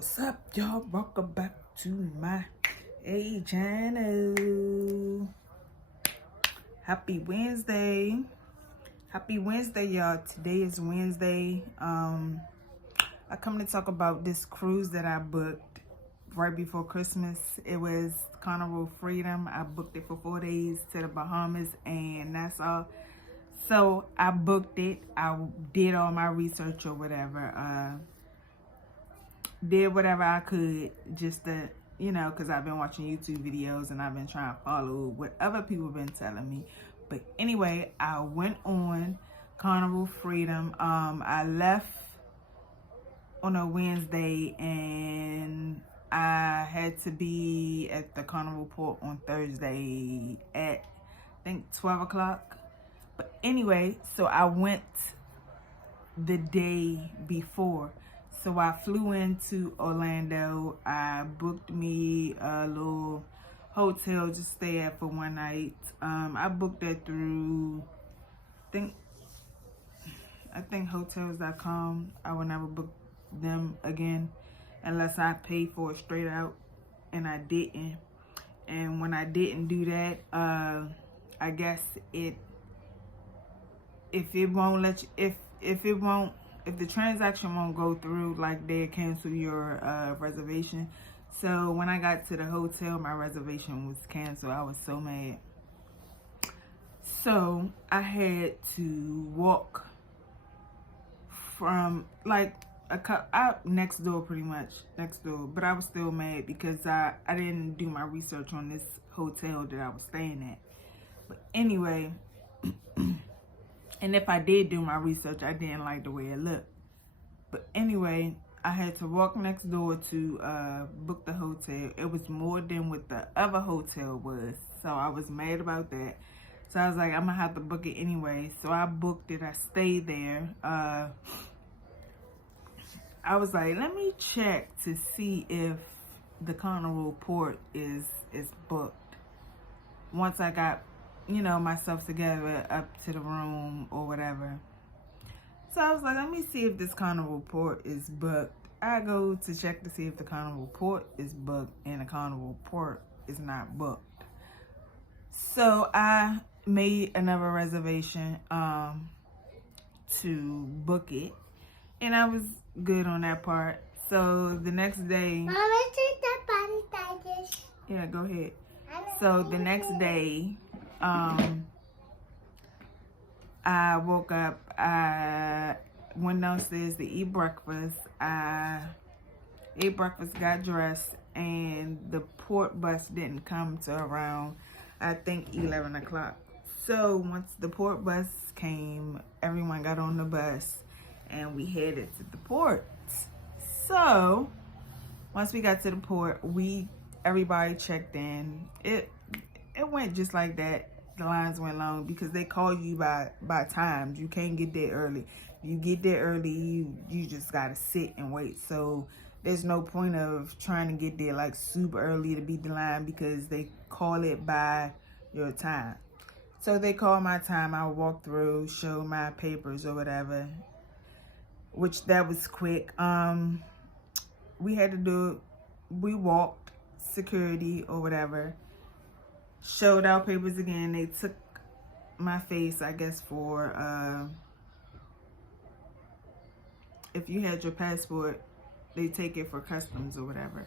What's up, y'all? Welcome back to my channel. Happy Wednesday. Happy Wednesday, y'all. Today is Wednesday. I come to talk about this cruise that I booked right before Christmas. It was Carnival Freedom. I booked it for 4 days to the Bahamas and Nassau. So I booked it. I did all my research or whatever. Did whatever I could just to, because I've been watching YouTube videos and I've been trying to follow what other people have been telling me. But anyway, I went on Carnival Freedom. I left on a Wednesday and I had to be at the Carnival port on Thursday at, I think, 12 o'clock. But anyway, so I went the day before. So I flew into Orlando. I booked me a little hotel to stay at for one night. I booked that through, I think hotels.com. I will never book them again unless I pay for it straight out, and I didn't. And when I didn't do that, I guess if the transaction won't go through, like, they cancel your reservation. So when I got to the hotel, my reservation was canceled. I was so mad. So I had to walk from next door, pretty much next door. But I was still mad because I didn't do my research on this hotel that I was staying at. But anyway, and if I did do my research, I didn't like the way it looked. But anyway, I had to walk next door to book the hotel. It was more than what the other hotel was. So I was mad about that. So I was like, I'm going to have to book it anyway. So I booked it. I stayed there. I was like, let me check to see if the Carnival port is booked. Once I got myself together up to the room or whatever. So I was like, let me see if this Carnival port is booked. I go to check to see if the Carnival port is booked, and the Carnival port is not booked. So I made another reservation to book it, and I was good on that part. So the next day, yeah, go ahead. So the next day, I woke up, I went downstairs to eat breakfast. I ate breakfast, got dressed, and the port bus didn't come till around, I think, 11 o'clock. So once the port bus came, everyone got on the bus and we headed to the port. So once we got to the port, everybody checked in. It went just like that. The lines went long because they call you by times. You can't get there early. You get there early, you just gotta sit and wait. So there's no point of trying to get there like super early to beat the line because they call it by your time. So they called my time. I walked through, showed my papers or whatever, which that was quick. We had to do it. We walked security or whatever, showed our papers again. They took my face, I guess, for if you had your passport, they take it for customs or whatever.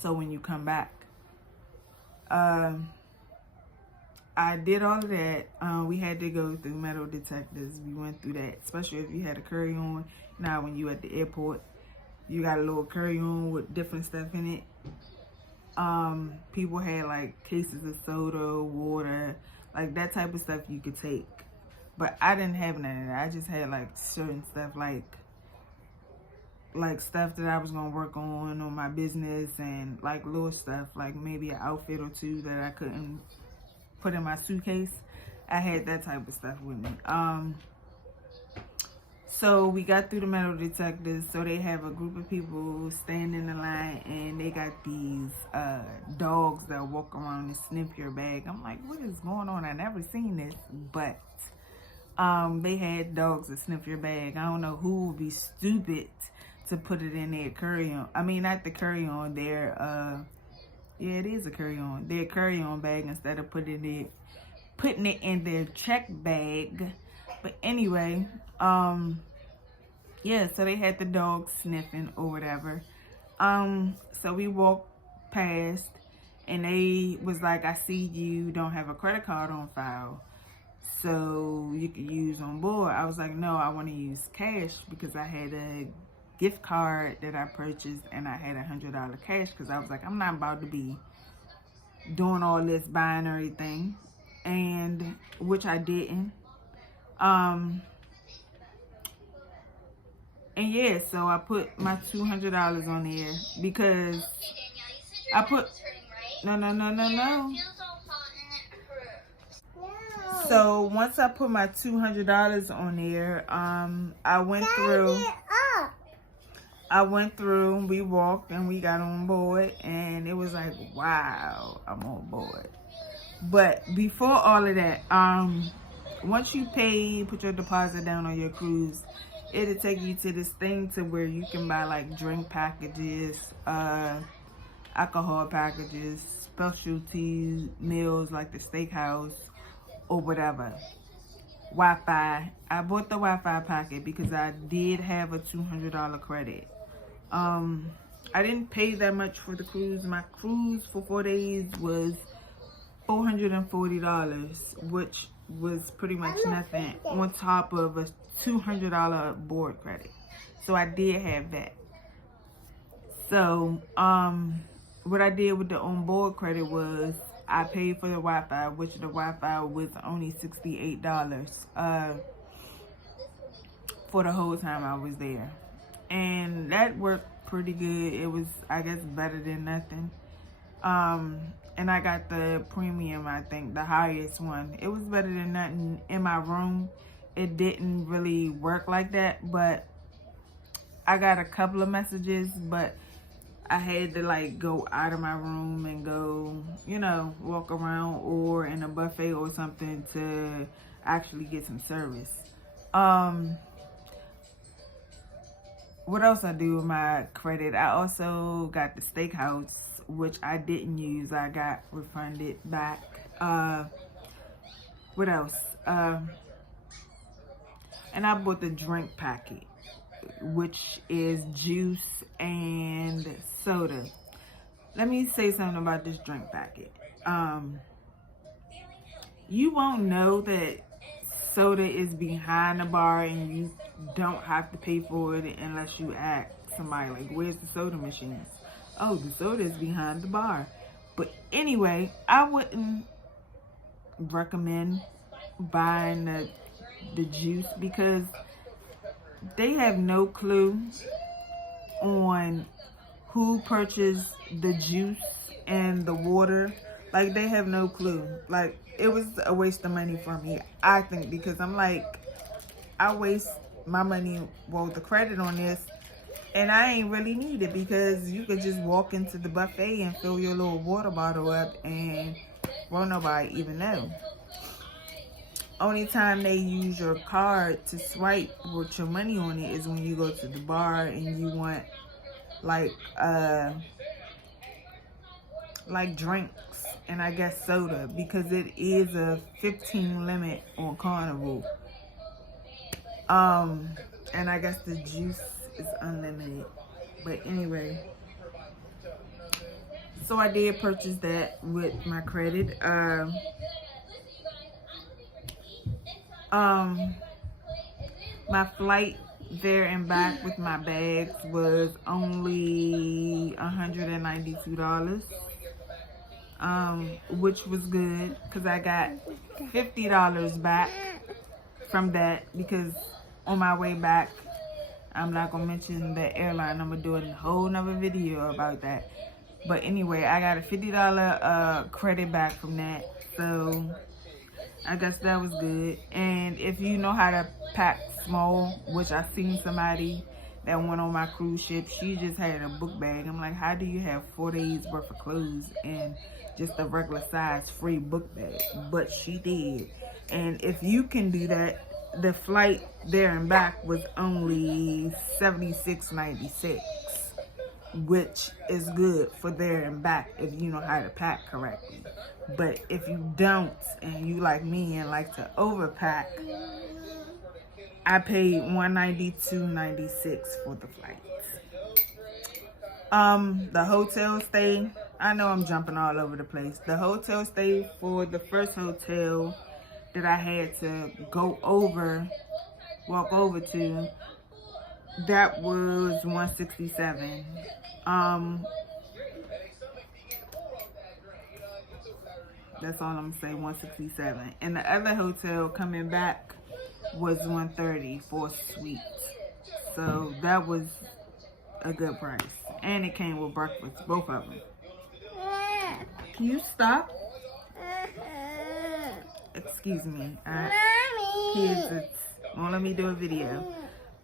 So when you come back, I did all of that. We had to go through metal detectors. We went through that, especially if you had a carry-on. Now when you at the airport, you got a little carry-on with different stuff in it. People had like cases of soda, water, like that type of stuff you could take. But I didn't have none of that. I just had like certain stuff, like stuff that I was gonna work on my business, and like little stuff, like maybe an outfit or two that I couldn't put in my suitcase. I had that type of stuff with me. So we got through the metal detectors. So they have a group of people standing in the line, and they got these dogs that walk around and sniff your bag. I'm like, what is going on? I never seen this, but they had dogs that sniff your bag. I don't know who would be stupid to put it in their carry-on. I mean, not the carry-on, their yeah, it is a carry-on. Their carry-on bag instead of putting it in their check bag. But anyway, yeah, so they had the dog sniffing or whatever. So we walked past and they was like, I see you don't have a credit card on file, so you could use on board. I was like, no, I want to use cash because I had a gift card that I purchased and I had $100 cash because I was like, I'm not about to be doing all this buying everything, and which I didn't. And yeah, so I put my $200 on there because I put no. So once I put my $200 on there, I went through, we walked and we got on board, and it was like, wow, I'm on board. But before all of that, once you put your deposit down on your cruise, it'll take you to this thing to where you can buy like drink packages, alcohol packages, specialty meals like the steakhouse or whatever. Wi-Fi. I bought the Wi-Fi packet because I did have a $200 credit. I didn't pay that much for the cruise. My cruise for 4 days was $440, which was pretty much nothing on top of a $200 board credit. So I did have that. So what I did with the on board credit was I paid for the Wi-Fi, which the Wi-Fi was only $68 for the whole time I was there, and that worked pretty good. It was, I guess, better than nothing. And I got the premium, I think, the highest one. It was better than nothing. In my room, it didn't really work like that, but I got a couple of messages, but I had to like go out of my room and go, you know, walk around or in a buffet or something to actually get some service. What else I do with my credit? I also got the steakhouse, which I didn't use. I got refunded back. What else? And I bought the drink packet, which is juice and soda. Let me say something about this drink packet. You won't know that soda is behind the bar and you don't have to pay for it unless you ask somebody like, where's the soda machines? Oh, the soda is behind the bar. But anyway, I wouldn't recommend buying the juice because they have no clue on who purchased the juice and the water. Like, they have no clue. Like, it was a waste of money for me, I think, because I'm like, I waste my money, well, the credit on this, and I ain't really need it because you could just walk into the buffet and fill your little water bottle up and won't nobody even know. Only time they use your card to swipe with your money on it is when you go to the bar and you want like drinks and I guess soda, because it is a 15 limit on Carnival. And I guess the juice is unlimited. But anyway, so I did purchase that with my credit. My flight there and back with my bags was only $192, which was good because I got $50 back from that, because on my way back, I'm not gonna mention the airline, I'm gonna do a whole nother video about that. But anyway, I got a $50 credit back from that, so I guess that was good. And if you know how to pack small, which I seen somebody that went on my cruise ship, she just had a book bag. I'm like, how do you have 4 days worth of clothes and just a regular size free book bag? But she did. And if you can do that, the flight there and back was only $76.96, which is good for there and back if you know how to pack correctly. But if you don't, and you like me and like to overpack, I paid $192.96 for the flight. The hotel stay, I know I'm jumping all over the place. The hotel stay for the first hotel that I had to walk over to, that was $167. That's all I'm saying, $167. And the other hotel coming back was $130 for a suite. So that was a good price. And it came with breakfast, both of them. Can you stop? Excuse me. Kids, won't let me do a video.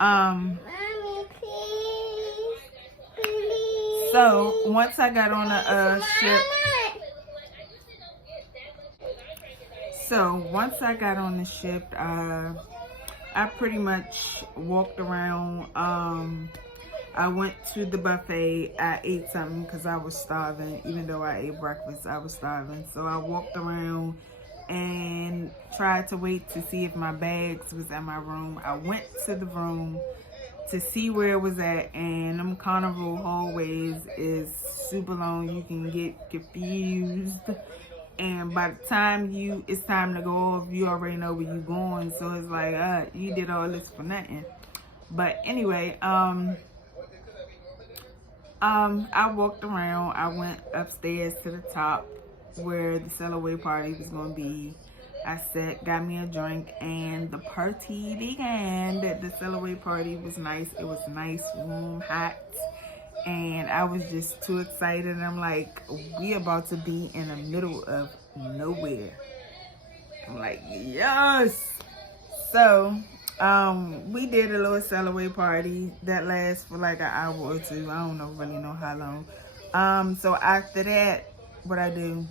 Mommy, please. Please. So once I got on the ship. So once I got on the ship, I pretty much walked around. I went to the buffet. I ate something because I was starving. Even though I ate breakfast, I was starving. So I walked around and tried to wait to see if my bags was at my room. I went to the room to see where it was at, and them Carnival hallways is super long. You can get confused. And by the time it's time to go off, you already know where you're going. So it's like, you did all this for nothing. But anyway, I walked around. I went upstairs to the top where the Celebrate party was going to be. I sat, got me a drink, and the party began. The Celebrate party was nice. It was nice, warm, hot. And I was just too excited. I'm like, we about to be in the middle of nowhere. I'm like, yes. So, we did a little Celebrate party that lasts for like an hour or two. I don't really know how long. So after that, what I do,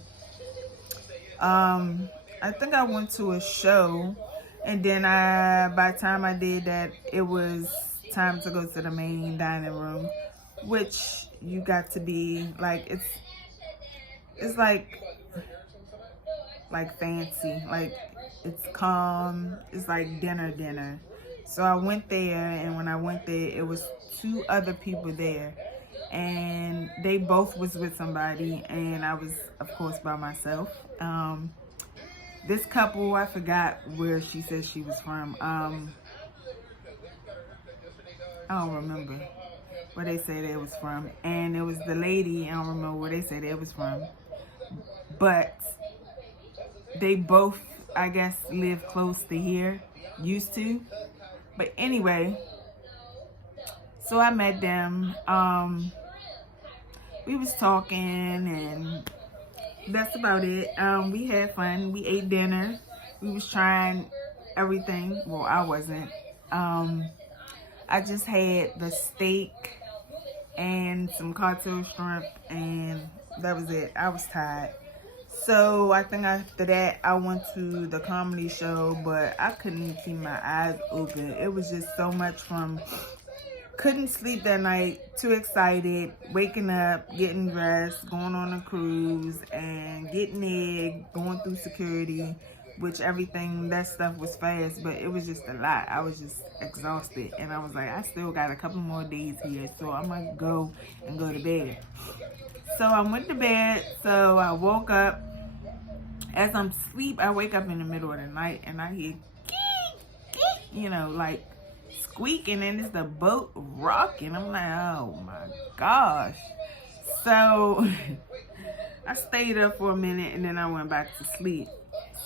I think I went to a show, and then by the time I did that, it was time to go to the main dining room, which you got to be like, it's like fancy, like it's calm, it's like dinner. So I went there, and when I went there, it was 2 other people there, and they both was with somebody, and I was of course by myself. This couple, I forgot where she said she was from. I don't remember where they say they was from, and it was the lady, I don't remember where they say they was from, but they both, I guess, live close to here, used to. But anyway, so I met them. We was talking, and that's about it. We had fun. We ate dinner. We was trying everything. Well, I wasn't. I just had the steak and some cartel shrimp, and that was it. I was tired. So I think after that, I went to the comedy show, but I couldn't keep my eyes open. It was just so much from couldn't sleep that night, too excited, waking up, getting dressed, going on a cruise, and getting there, going through security, which everything, that stuff was fast, but it was just a lot. I was just exhausted, and I was like, I still got a couple more days here, so I'm going to go to bed. So I went to bed, so I woke up. As I'm asleep, I wake up in the middle of the night, and I hear, like squeaking, and it's the boat rocking. I'm like, oh my gosh. So I stayed up for a minute, and then I went back to sleep.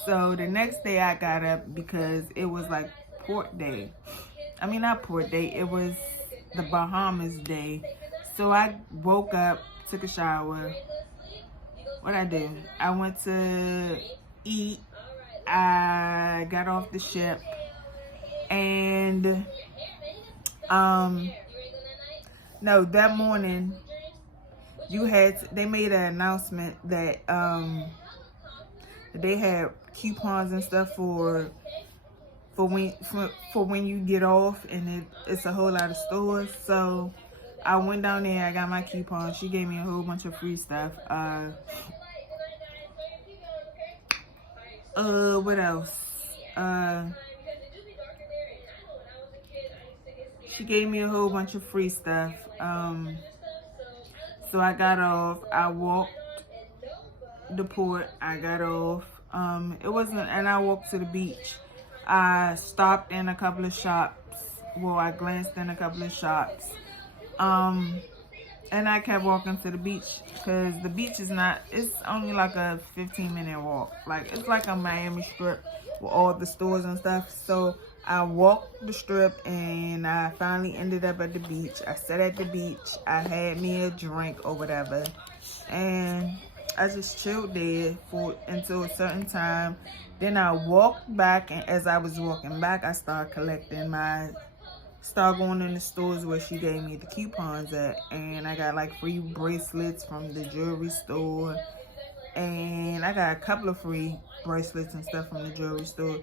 So the next day I got up because it was like port day. I mean, not port day, it was the Bahamas day. So I woke up, took a shower. What I do? I went to eat. I got off the ship, and no, that morning they made an announcement that they had coupons and stuff for for when you get off, and it's a whole lot of stores. So I went down there, I got my coupon. She gave me a whole bunch of free stuff. What else? She gave me a whole bunch of free stuff. So I got off. I walked the port. I got off. And I walked to the beach. I stopped in a couple of shops. Well, I glanced in a couple of shops. And I kept walking to the beach because the beach is it's only like a 15-minute walk. Like, it's like a Miami Strip with all the stores and stuff. So I walked the strip and I finally ended up at the beach. I sat at the beach. I had me a drink or whatever. And I just chilled there until a certain time. Then I walked back, and as I was walking back, I started going in the stores where she gave me the coupons at, and I got like free bracelets from the jewelry store, and I got a couple of free bracelets and stuff from the jewelry store.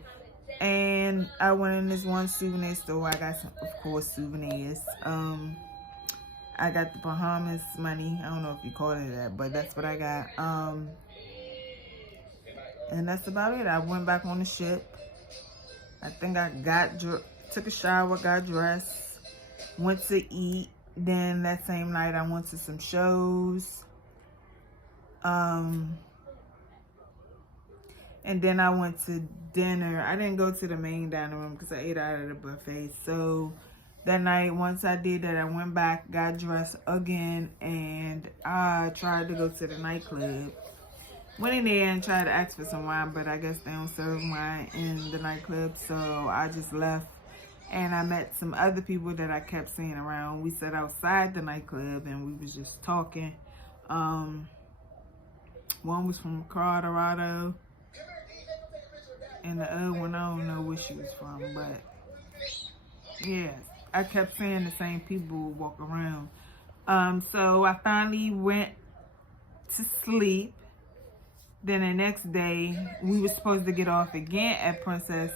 And I went in this one souvenir store. I got some, of course, souvenirs. I got the Bahamas money. I don't know if you call it that, but that's what I got. And that's about it. I went back on the ship. I think I took a shower, got dressed, went to eat. Then that same night I went to some shows. And then I went to dinner. I didn't go to the main dining room because I ate out of the buffet. So that night, once I did that, I went back, got dressed again, and I tried to go to the nightclub. Went in there and tried to ask for some wine, but I guess they don't serve wine in the nightclub, so I just left. And I met some other people that I kept seeing around. We sat outside the nightclub and we was just talking. One was from Colorado, and the other one, I don't know where she was from, but yeah, I kept seeing the same people walk around. So I finally went to sleep. Then the next day, we were supposed to get off again at Princess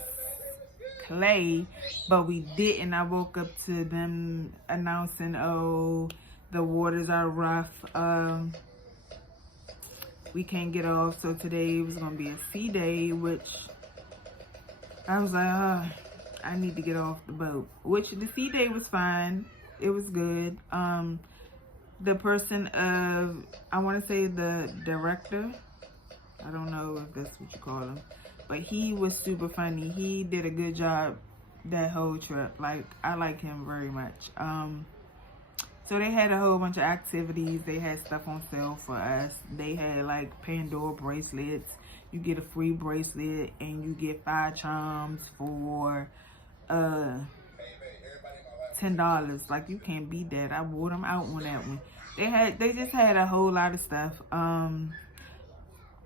Clay, but we didn't. I woke up to them announcing, oh, the waters are rough. We can't get off. So today was going to be a sea day, which I was like, I need to get off the boat. Which the sea day was fine. It was good. The person of, I want to say the director, I don't know if that's what you call him, but he was super funny. He did a good job that whole trip. Like, I like him very much. So they had a whole bunch of activities. They had stuff on sale for us. They had like Pandora bracelets. You get a free bracelet and you get 5 charms for $10. Like, you can't beat that. I wore them out on that one. They just had a whole lot of stuff.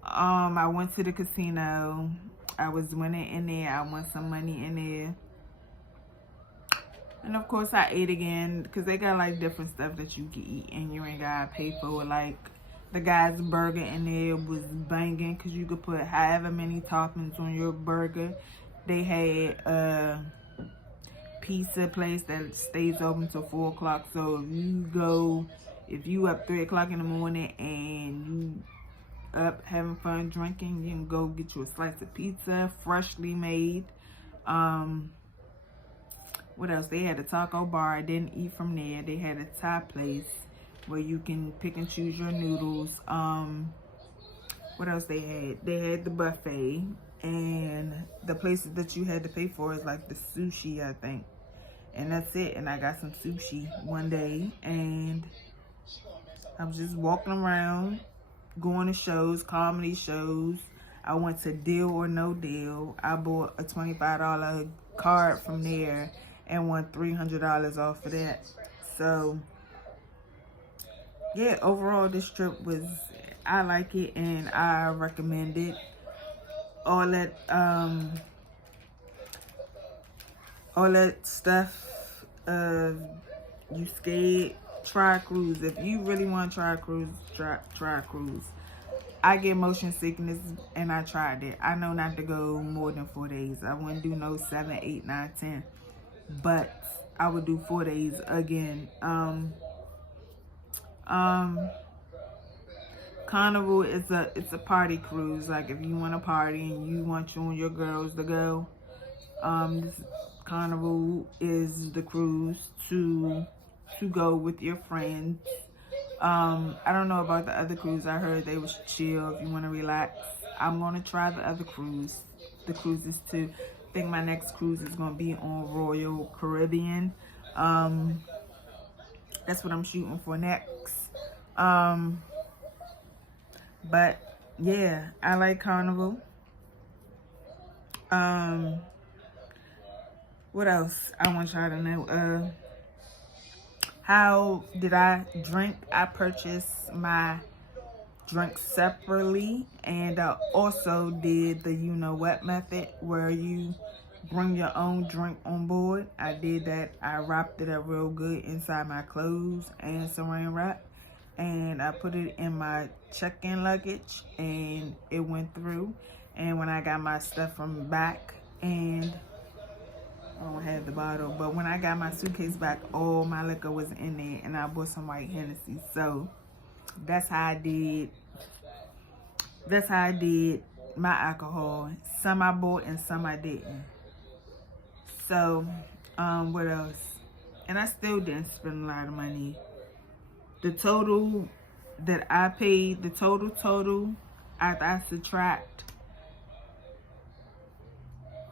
I went to the casino. I was winning in there. I won some money in there. And of course I ate again because they got like different stuff that you can eat and you ain't gotta pay for it. Like, the guy's burger in there was banging because you could put however many toppings on your burger. They had a pizza place that stays open till 4 o'clock. So if you up 3 o'clock in the morning and you up having fun drinking, you can go get you a slice of pizza, freshly made. What else? They had a taco bar. I didn't eat from there. They had a Thai place where you can pick and choose your noodles. What else they had? They had the buffet, and the places that you had to pay for is like the sushi, I think. And that's it. And I got some sushi one day, and I was just walking around, going to shows, comedy shows. I went to Deal or No Deal. I bought a $25 card from there and won $300 off of that. So yeah, overall this trip I like it and I recommend it. All that stuff, you scared, try a cruise. If you really want to try a cruise, try a cruise. I get motion sickness and I tried it. I know not to go more than 4 days. I wouldn't do no 7, 8, 9, 10. But I would do 4 days again. Carnival is it's a party cruise. Like if you want to party and you want you and your girls to go, this Carnival is the cruise to go with your friends. I don't know about the other cruise. I heard they was chill if you want to relax. I'm going to try the other cruise. The cruises too. I think my next cruise is going to be on Royal Caribbean. That's what I'm shooting for next. But yeah, I like Carnival. What else I want y'all to know? How did I drink? I purchased my drinks separately, and I also did the you know what method where you bring your own drink on board. I did that. I wrapped it up real good inside my clothes and saran wrap, and I put it in my check-in luggage, and it went through. And when I got my stuff from the back, and I don't have the bottle, but when I got my suitcase back, all my liquor was in there, and I bought some white Hennessy. So that's how I did my alcohol. Some I bought and some I didn't. So what else? And I still didn't spend a lot of money. The total that I paid, the total after I subtract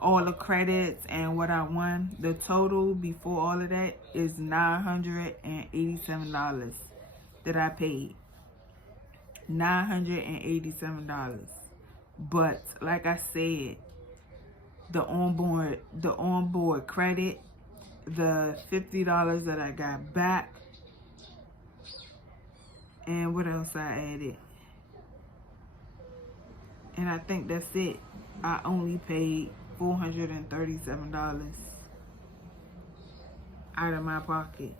all the credits and what I won, the total before all of that is $987 that I paid. $987. But like I said, the onboard credit, the $50 that I got back, and what else I added, and I think that's it. I only paid $437 out of my pocket,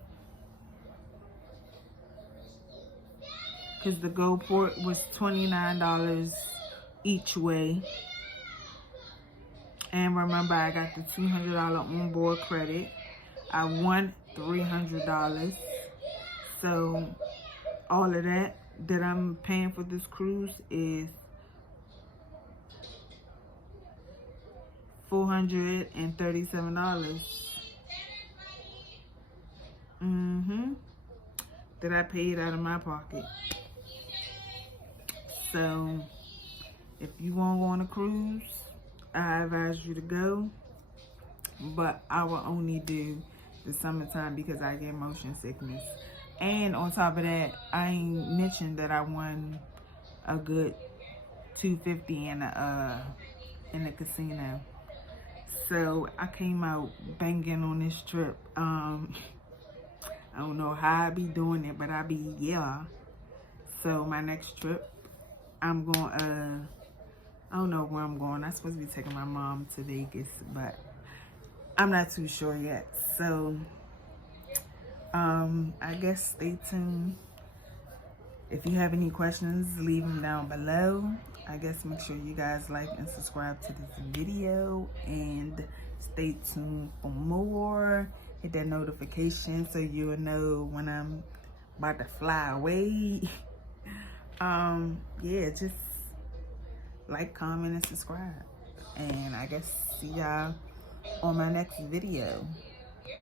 because the GoPort was $29 each way. And remember, I got the $200 onboard credit. I won $300. So all of that I'm paying for this cruise is $437. That I paid out of my pocket. So if you want to go on a cruise, I advise you to go, but I will only do the summertime because I get motion sickness. And on top of that, I ain't mentioned that I won a good $250 in the casino. So I came out banging on this trip. I don't know how I be doing it, but I be, yeah. So my next trip, I'm going, I don't know where I'm going. I'm supposed to be taking my mom to Vegas, but I'm not too sure yet. So, I guess stay tuned. If you have any questions, leave them down below. I guess make sure you guys like and subscribe to this video, and stay tuned for more. Hit that notification so you'll know when I'm about to fly away. Yeah, just like, comment, and subscribe. And I guess see y'all on my next video.